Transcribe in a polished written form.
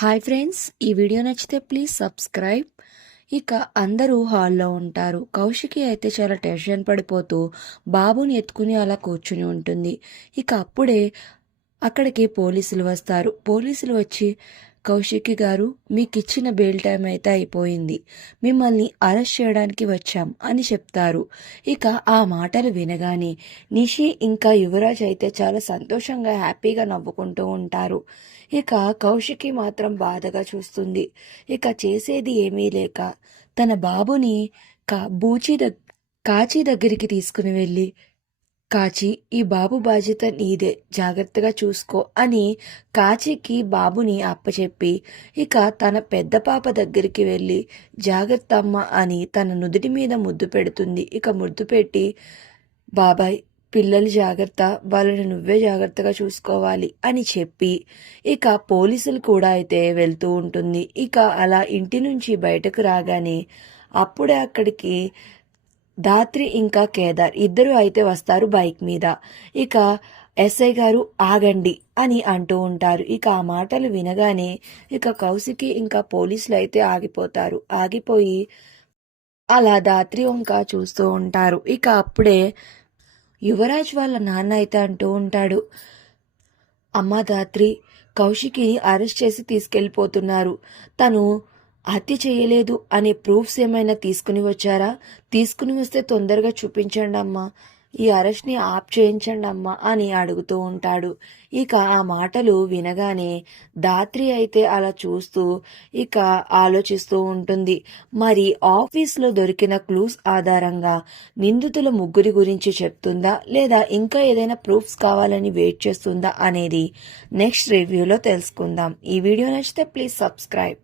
Hi friends, ఈ video నచ్చితే please subscribe. ఇక అందరూ హాల్లో ఉంటారు. కౌశికి అయితే చాలా టెన్షన్ పడిపోతూ బాబుని ఎత్తుకుని అలా కూర్చుని ఉంటుంది. ఇక అప్పుడే అక్కడికి పోలీసులు వస్తారు. పోలీసులు వచ్చి, కౌశికి గారు, మీకు ఇచ్చిన బెయిల్ టైం అయితే అయిపోయింది, మిమ్మల్ని అరెస్ట్ చేయడానికి వచ్చాం అని చెప్తారు. ఇక ఆ మాటలు వినగానే నిషి ఇంకా యువరాజ్ అయితే చాలా సంతోషంగా హ్యాపీగా నవ్వుకుంటూ ఉంటారు. ఇక కౌశికి మాత్రం బాధగా చూస్తుంది. ఇక చేసేది ఏమీ లేక తన బాబుని కాచి దగ్గరికి తీసుకుని వెళ్ళి, కాచి, ఈ బాబు బాధ్యత నీదే, జాగ్రత్తగా చూసుకో అని కాచికి బాబుని అప్పచెప్పి ఇక తన పెద్ద పాప దగ్గరికి వెళ్ళి, జాగ్రత్త అమ్మ అని తన నుదుటి మీద ముద్దు పెడుతుంది. ఇక ముద్దు పెట్టి, బాబాయ్, పిల్లలు జాగ్రత్త, వాళ్ళని నువ్వే జాగ్రత్తగా చూసుకోవాలి అని చెప్పి ఇక పోలీసులు కూడా అయితే వెళ్తూ ఉంటుంది. ఇక అలా ఇంటి నుంచి బయటకు రాగానే అప్పుడే అక్కడికి ధాత్రి ఇంకా కేదార్ ఇద్దరు అయితే వస్తారు బైక్ మీద. ఇక ఎస్ఐ గారు ఆగండి అని అంటూ ఉంటారు. ఇక ఆ మాటలు వినగానే ఇక కౌశికి ఇంకా పోలీసులు అయితే ఆగిపోతారు. ఆగిపోయి అలా ధాత్రి వంక చూస్తూ ఉంటారు. ఇక అప్పుడే యువరాజ్ వాళ్ళ నాన్న అయితే అంటూ ఉంటాడు, అమ్మ ధాత్రి, కౌశికిని అరెస్ట్ చేసి తీసుకెళ్ళిపోతున్నారు. తను హత్య చేయలేదు అనే ప్రూఫ్స్ ఏమైనా తీసుకుని వచ్చారా? తీసుకుని వస్తే తొందరగా చూపించండి అమ్మా, ఈ అరెస్ట్ని ఆప్ చేయించండి అమ్మా అని అడుగుతూ ఉంటాడు. ఇక ఆ మాటలు వినగానే ధాత్రి అయితే అలా చూస్తూ ఇక ఆలోచిస్తూ ఉంటుంది. మరి ఆఫీస్లో దొరికిన క్లూస్ ఆధారంగా నిందితుల ముగ్గురి గురించి చెప్తుందా, లేదా ఇంకా ఏదైనా ప్రూఫ్స్ కావాలని వెయిట్ చేస్తుందా అనేది నెక్స్ట్ రివ్యూలో తెలుసుకుందాం. ఈ వీడియో నచ్చితే ప్లీజ్ సబ్స్క్రైబ్.